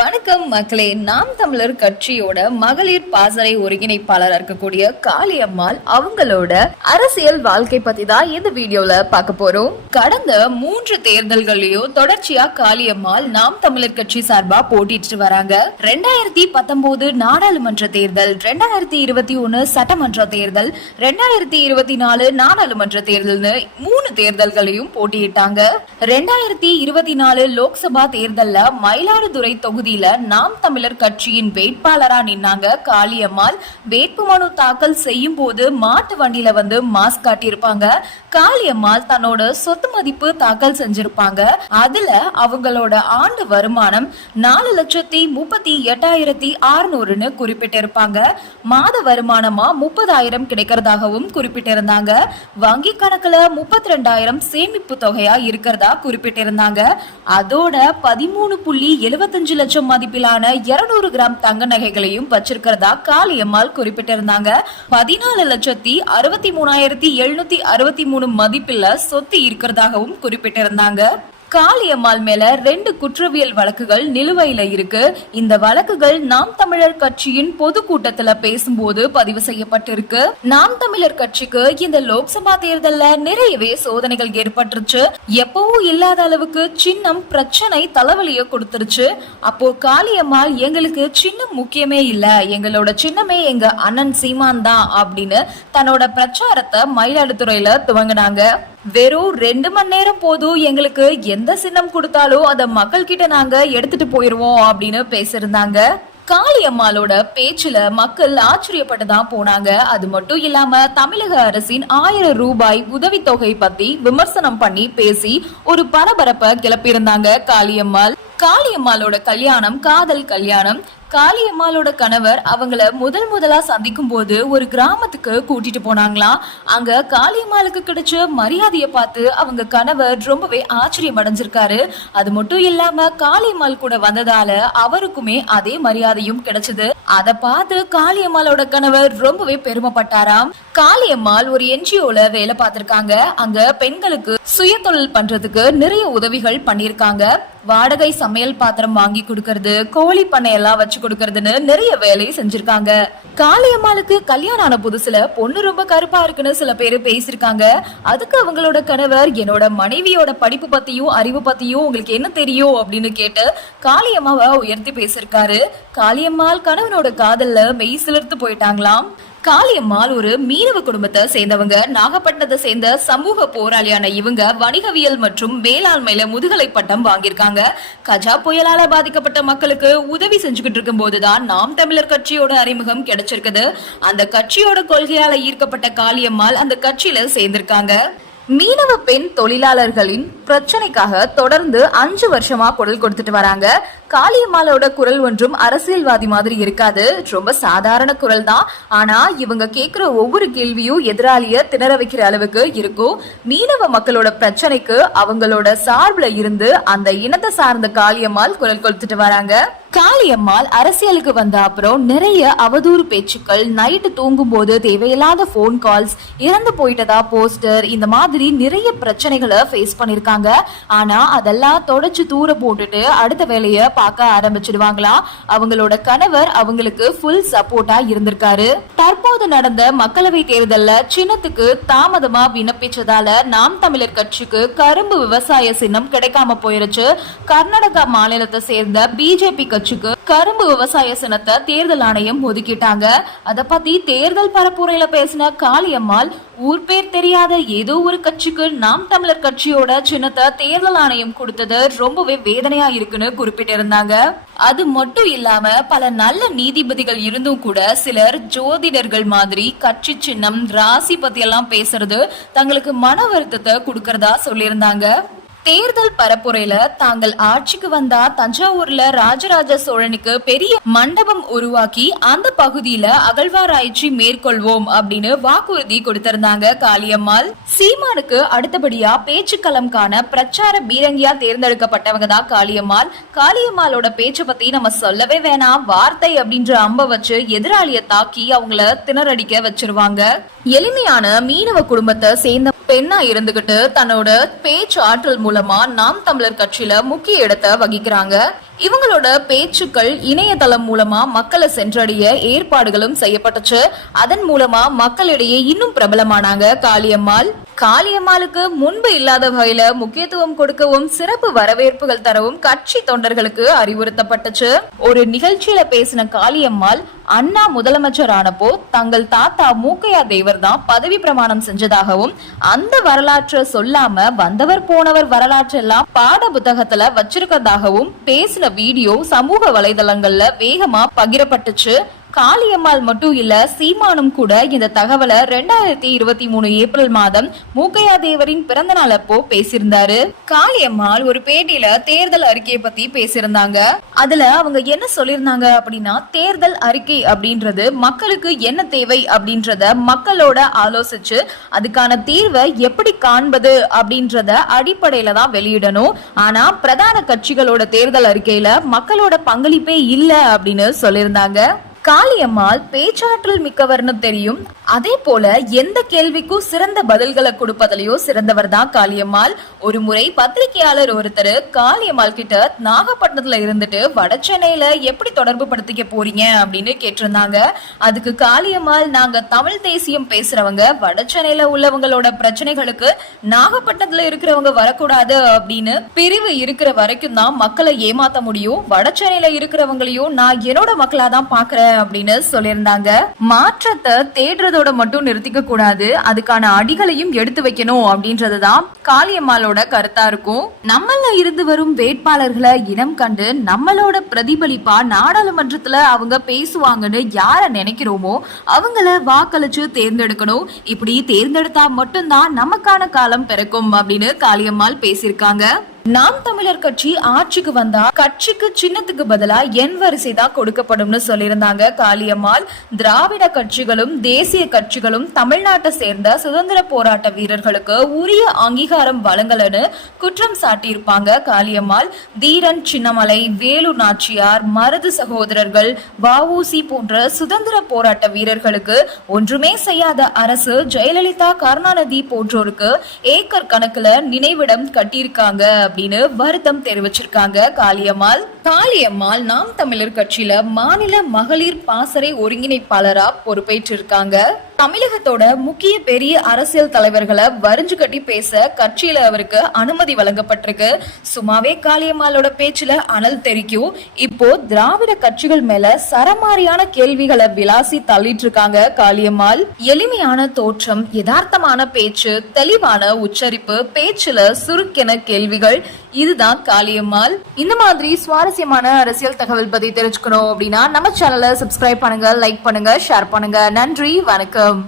வணக்கம் மக்களே. நாம் தமிழர் கட்சியோட மகளிர் பாசறை ஒருங்கிணைப்பாளர் இருக்கக்கூடிய காளியம்மாள் அவங்களோட அரசியல் வாழ்க்கை பத்தி தான் இந்த வீடியோல பார்க்க போறோம். கடந்த மூன்று தேர்தல்களையும் தொடர்ச்சியா காளியம்மாள் நாம் தமிழர் கட்சி சார்பா போட்டிட்டு வராங்க. ரெண்டாயிரத்தி பத்தொன்பது நாடாளுமன்ற தேர்தல் ரெண்டாயிரத்தி இருபத்தி ஒன்னு சட்டமன்ற தேர்தல் ரெண்டாயிரத்தி இருபத்தி நாலு நாடாளுமன்ற தேர்தல்னு மூணு தேர்தல்களையும் போட்டியிட்டாங்க. ரெண்டாயிரத்தி இருபத்தி நாலு லோக்சபா தேர்தல்ல மயிலாடுதுறை தொகுதி தொகுதியில நாம் தமிழர் கட்சியின் வேட்பாளரா நின்னாங்க காளியம்மாள். வேட்புமனு தாக்கல் செய்யும் போது மாட்டு வண்டியில வந்து மாஸ்க் காட்டியிருப்பாங்க. காளியம்மாள் தன்னோட சொத்து மதிப்பு தாக்கல் செஞ்சிருப்பாங்க. அதுல அவங்களோட ஆண்டு வருமானம் நாலு லட்சத்தி முப்பத்தி எட்டாயிரத்தி அறுநூறுன்னு குறிப்பிட்டிருப்பாங்க. மாத வருமானமா முப்பதாயிரம் கிடைக்கிறதாகவும் குறிப்பிட்டிருந்தாங்க. வங்கி கணக்குல முப்பத்தி ரெண்டாயிரம் சேமிப்பு தொகையா இருக்கிறதா குறிப்பிட்டிருந்தாங்க. அதோட பதிமூணு புள்ளி எழுபத்தஞ்சு லட்சம் மதிப்பிலான இருநூறு கிராம் தங்க நகைகளையும் வச்சிருக்கிறதா காளியம்மாள் குறிப்பிட்டிருந்தாங்க. பதினாலு லட்சத்தி அறுபத்தி மூணாயிரத்தி எழுநூத்தி அறுபத்தி மூணு மதிப்பில் சொத்து இருக்கிறதாகவும் குறிப்பிட்டிருந்தாங்க. காளியம்மாள் மேல ரெண்டு குற்றவியல் வழக்குகள் நிலுவையில இருக்கு. இந்த வழக்குகள் நாம் தமிழர் கட்சியின் பொதுக்கூட்டத்துல பேசும்போது பதிவு செய்யப்பட்டிருக்கு. நாம் தமிழர் கட்சிக்கு இந்த லோக்சபா தேர்தல்ல நிறையவே சோதனைகள் ஏற்பட்டுருச்சு. எப்பவும் இல்லாத அளவுக்கு சின்னம் பிரச்சனை தலைவலிய கொடுத்துருச்சு. அப்போ காளியம்மாள் எங்களுக்கு சின்னம் முக்கியமே இல்ல. எங்களோட சின்னமே எங்க அண்ணன் சீமான் தான் அப்படின்னு தன்னோட பிரச்சாரத்தை மயிலாடுதுறையில துவங்கினாங்க. வெறும் ரெண்டு மணி நேரம் போதும் எங்களுக்கு எந்த சின்னம் கொடுத்தாலும் அதை மக்கள் கிட்ட நாங்க எடுத்துட்டு போயிருவோம் அப்படின்னு பேசியிருந்தாங்க. காளியம்மாளோட பேச்சுல மக்கள் ஆச்சரியப்பட்டு தான் போனாங்க. அது மட்டும் இல்லாம தமிழக அரசின் ஆயிரம் ரூபாய் உதவித்தொகை பத்தி விமர்சனம் பண்ணி பேசி ஒரு பரபரப்பை கிளப்பியிருந்தாங்க காளியம்மாள் காளியம்மாளோட கல்யாணம் காதல் கல்யாணம். காளியம்மாளோட கணவர் அவங்கள முதல் முதலா சந்திக்கும் போது ஒரு கிராமத்துக்கு கூட்டிட்டு போனாங்களாம் அங்க காளியம்மாளுக்கு கிடைச்ச மரியாதையை பார்த்து அவங்க கணவர் ரொம்பவே ஆச்சரியம் அடைஞ்சிருக்காரு. அது மட்டும் இல்லாம காளியம்மாள் கூட வந்ததால அவருக்குமே அதே மரியாதையும் கிடைச்சது. அதை பார்த்து காளியம்மாளோட கணவர் ரொம்பவே பெருமைப்பட்டாராம். காளியம்மாள் ஒரு என்ஜிஓல வேலை பார்த்திருக்காங்க. அங்க பெண்களுக்கு சுய தொழில் பண்றதுக்கு நிறைய உதவிகள் பண்ணியிருக்காங்க. வாடகை சமையல் பாத்திரம் வாங்கி கொடுக்கறது கோழி பண்ணை எல்லாம் வச்சு கொடுக்கறதுன்னு நிறைய வேலையை செஞ்சிருக்காங்க. காளியம்மாளுக்கு கல்யாணம் ஆன புதுசுல பொண்ணு ரொம்ப கருப்பா இருக்குன்னு சில பேர் பேசிருக்காங்க அதுக்கு அவங்களோட கணவர் என்னோட மனைவியோட படிப்பு பத்தியும் அறிவு பத்தியும் உங்களுக்கு என்ன தெரியும் அப்படின்னு கேட்டு காளியம்மாவை உயர்த்தி பேசிருக்காரு காளியம்மாள் கணவனோட காதல்ல மெய் சிலிர்த்து போயிட்டாங்களாம். காளியம்மாள் ஒரு மீனவ குடும்பத்தை சேர்ந்தவங்க நாகப்பட்டினத்தை சேர்ந்த சமூக போராளியான இவங்க வணிகவியல் மற்றும் மேலாண்மையில முதுகலை பட்டம் வாங்கியிருக்காங்க. கஜா புயலால பாதிக்கப்பட்ட மக்களுக்கு உதவி செஞ்சுக்கிட்டு இருக்கும் போதுதான் நாம் தமிழர் கட்சியோட அறிமுகம் கிடைச்சிருக்குது. அந்த கட்சியோட கொள்கையால ஈர்க்கப்பட்ட காளியம்மாள் அந்த கட்சியில சேர்ந்திருக்காங்க. மீனவ பெண் தொழிலாளர்களின் பிரச்சனைக்காக தொடர்ந்து அஞ்சு வருஷமா குரல் கொடுத்துட்டு வராங்க. காளியம்மாளோட குரல் ஒன்றும் அரசியல்வாதி மாதிரி இருக்காது. ரொம்ப சாதாரண குரல் தான். ஆனா இவங்க கேக்குற ஒவ்வொரு கேள்வியும் எதிராளிய திணற வைக்கிற அளவுக்கு இருக்கும். மீனவ மக்களோட பிரச்சனைக்கு அவங்களோட சார்புல இருந்து அந்த இனத்தை சார்ந்த காளியம்மாள் குரல் கொடுத்துட்டு வராங்க. காளியம்மாள் அரசியலுக்கு வந்த அப்புறம் நிறைய அவதூறு பேச்சுக்கள் நைட்டு தூங்கும் போது தேவையில்லாத போன் கால்ஸ் இறந்து போயிட்டதா போஸ்டர் இந்த மாதிரி நிறைய பிரச்சனைகளை ஃபேஸ் பண்ணிருக்காங்க. ஆனா அதெல்லாம் தொடச்சு தூர போட்டுட்டு அடுத்த வேலையை பார்க்க ஆரம்பிச்சிடுவாங்களாம் அவங்களோட கணவர் அவங்களுக்கு ஃபுல் சப்போர்ட்டா இருந்திருக்காரு. தற்போது நடந்த மக்களவை தேர்தல்ல சின்னத்துக்கு தாமதமா விண்ணப்பிச்சதால நாம் தமிழர் கட்சிக்கு கரும்பு விவசாய சின்னம் கிடைக்காம போயிருச்சு. கர்நாடகா மாநிலத்தை சேர்ந்த பிஜேபி கட்சிக்கு கரும்பு விவசாய சின்னத்தை தேர்தல் ஆணையம் ஒதுக்கிட்டாங்க. அதை பத்தி தேர்தல் பரப்புரையில பேசின காளியம்மாள் ஊர் பேர் தெரியாத ஏதோ ஒரு கட்சிக்கு நாம் தமிழர் கட்சியோட சின்னத்தை தேர்தல் ஆணையம் கொடுத்தது ரொம்பவே வேதனையா இருக்குன்னு குறிப்பிட்டிருந்தாங்க. அது மட்டும் இல்லாம பல நல்ல நீதிபதிகள் இருந்தும் கூட சிலர் ஜோதிடர்கள் மாதிரி கட்சி சின்னம் ராசி பத்தி எல்லாம் பேசுறது தங்களுக்கு மன வருத்தத்தை கொடுக்கறதா சொல்லியிருந்தாங்க. தேர்தல் பரப்புரையில தாங்கள் ஆட்சிக்கு வந்தா தஞ்சாவூர்ல ராஜராஜ சோழனுக்கு பெரிய மண்டபம் உருவாக்கி அந்த பகுதியில அகழ்வாராய்ச்சி மேற்கொள்வோம் அப்படின்னு வாக்குறுதி கொடுத்திருந்தாங்க காளியம்மாள். சீமானுக்கு அடுத்தபடியா பேச்சுக்களம்கான பிரச்சார பீரங்கியா தேர்ந்தெடுக்கப்பட்டவங்க தான் காளியம்மாள். காளியம்மாளோட பேச்சை பத்தி நம்ம சொல்லவே வேணாம். வார்த்தை அப்படின்ற அம்ப வச்சு எதிராளிய தாக்கி அவங்கள திணறடிக்க வச்சிருவாங்க. எளிமையான மீனவ குடும்பத்தை சேர்ந்த பெண்ணா இருந்துகிட்டு தன்னோட பேச்சு ஆற்றல் மூலமா நாம் தமிழர் கட்சியில முக்கிய இடத்தை வகிக்கிறாங்க. இவங்களோட பேச்சுக்கள் இணையதளம் மூலமா மக்களை சென்றடைய ஏற்பாடுகளும் செய்யப்பட்டுச்சு. அதன் மூலமா மக்களிடையே இன்னும் பிரபலமானாங்க காளியம்மாள். காளியம்மாளுக்கு முன்பு இல்லாத வகையில முக்கியத்துவம் கொடுக்கவும் சிறப்பு வரவேற்புகள் தரவும் கட்சி தொண்டர்களுக்கு அறிவுறுத்தப்பட்டுச்சு. ஒரு நிகழ்ச்சியில பேசின காளியம்மாள் அண்ணா முதலமைச்சர் ஆனப்போ தங்கள் தாத்தா மூக்கையா தேவர் தான் பதவி பிரமாணம் செஞ்சதாகவும் அந்த வரலாற்றை சொல்லாம வந்தவர் போனவர் வரலாற்றெல்லாம் பாட புத்தகத்துல வச்சிருக்கதாகவும் பேசின வீடியோ சமூக வலைதளங்கள்ல வேகமா பகிரப்பட்டுச்சு. காளியம்மாள் மட்டும் இல்ல சீமானும் கூட இந்த தகவலை ரெண்டாயிரத்தி இருபத்தி மூணு ஏப்ரல் மாதம் மூக்கையா தேவரின் பிறந்த நாள் அப்போ பேசியிருந்தாரு. காளியம்மாள் ஒரு பேட்டியில தேர்தல் அறிக்கையை பத்தி பேசியிருந்தாங்க. அதுல அவங்க என்ன சொல்லியிருந்தாங்க அப்படின்னா தேர்தல் அறிக்கை அப்படின்றது மக்களுக்கு என்ன தேவை அப்படின்றத மக்களோட ஆலோசிச்சு அதுக்கான தீர்வை எப்படி காண்பது அப்படின்றத அடிப்படையில தான் வெளியிடணும். ஆனா பிரதான கட்சிகளோட தேர்தல் அறிக்கையில மக்களோட பங்களிப்பே இல்ல அப்படின்னு சொல்லியிருந்தாங்க. காளியம்மாள் பேச்சாற்றல் மிக்கவர்னு தெரியும். அதே போல எந்த கேள்விக்கும் சிறந்த பதில்களை கொடுப்பதிலையோ சிறந்தவர் தான் காளியம்மாள். ஒரு முறை பத்திரிகையாளர் ஒருத்தர் காளியம்மாள் கிட்ட நாகப்பட்டினத்துல இருந்துட்டு வட சென்னையில எப்படி தொடர்பு படுத்திக்க போறீங்க அப்படின்னு கேட்டிருந்தாங்க. அதுக்கு காளியம்மாள் நாங்க தமிழ் தேசியம் பேசுறவங்க வட சென்னையில உள்ளவங்களோட பிரச்சனைகளுக்கு நாகப்பட்டினத்துல இருக்கிறவங்க வரக்கூடாது அப்படின்னு பிரிவு இருக்கிற வரைக்கும் தான் மக்களை ஏமாத்த முடியும். வட சென்னையில இருக்கிறவங்களையும் நான் என்னோட மக்களா தான் பாக்குறேன் அப்படின்னு சொல்லியிருந்தாங்க. மாற்றத்தை தேடுறதோட மட்டும் நிறுத்திக்க கூடாது. அதுக்கான அடிகளையும் எடுத்து வைக்கணும் அப்படின்றதுதான் காளியம்மாளோட கருத்தா இருக்கும். நம்மள இருந்து வரும் வேட்பாளர்களை இனம் கண்டு நம்மளோட பிரதிபலிப்பா நாடாளுமன்றத்துல அவங்க பேசுவாங்கன்னு யார நினைக்கிறோமோ அவங்கள வாக்களிச்சு தேர்ந்தெடுக்கணும். இப்படி தேர்ந்தெடுத்தா மட்டும்தான் நமக்கான காலம் பிறக்கும் அப்படின்னு காளியம்மாள் பேசியிருக்காங்க. நாம் தமிழர் கட்சி ஆட்சிக்கு வந்தா கட்சிக்கு சின்னத்துக்கு பதிலா என் வரிசை தான் கொடுக்கப்படும்னு சொல்லியிருந்தாங்க காளியம்மாள். திராவிட கட்சிகளும் தேசிய கட்சிகளும் தமிழ்நாட்டை சேர்ந்த சுதந்திர போராட்ட வீரர்களுக்கு உரிய அங்கீகாரம் வழங்கலன்னு குற்றம் சாட்டியிருப்பாங்க காளியம்மாள். தீரன் சின்னமலை வேலு நாச்சியார் மருது சகோதரர்கள் வஉசி போன்ற சுதந்திர போராட்ட வீரர்களுக்கு ஒன்றுமே செய்யாத அரசு ஜெயலலிதா கருணாநிதி போன்றோருக்கு ஏக்கர் கணக்குல நினைவிடம் கட்டியிருக்காங்க அப்படின்னு வருத்தம் தெரிவிச்சிருக்காங்க காளியம்மாள். காளியம்மாள் நாம் தமிழர் கட்சியில மாநில மகளிர் பாசறை ஒருங்கிணைப்பாளரா பொறுப்பேற்றிருக்காங்க. தமிழகத்தோட முக்கிய பெரிய அரசியல் தலைவர்களை வரிஞ்சு கட்டி பேச கட்சியில அவருக்கு அனுமதி வழங்கப்பட்டிருக்கு. சும்மாவே காளியம்மாளோட பேச்சுல அனல் தெரிக்கும் இப்போ திராவிட கட்சிகள் மேல சரமாரியான கேள்விகளை விளாசி தள்ளிட்டு இருக்காங்க காளியம்மாள். எளிமையான தோற்றம் யதார்த்தமான பேச்சு தெளிவான உச்சரிப்பு பேச்சுல சுருக்கென கேள்விகள் இதுதான் காளியம்மாள். இந்த மாதிரி சுவாரஸ்யமான அரசியல் தகவல் பத்தி தெரிஞ்சுக்கணும் அப்படின்னா நம்ம சேனலை சப்ஸ்கிரைப் பண்ணுங்க லைக் பண்ணுங்க ஷேர் பண்ணுங்க. நன்றி வணக்கம்.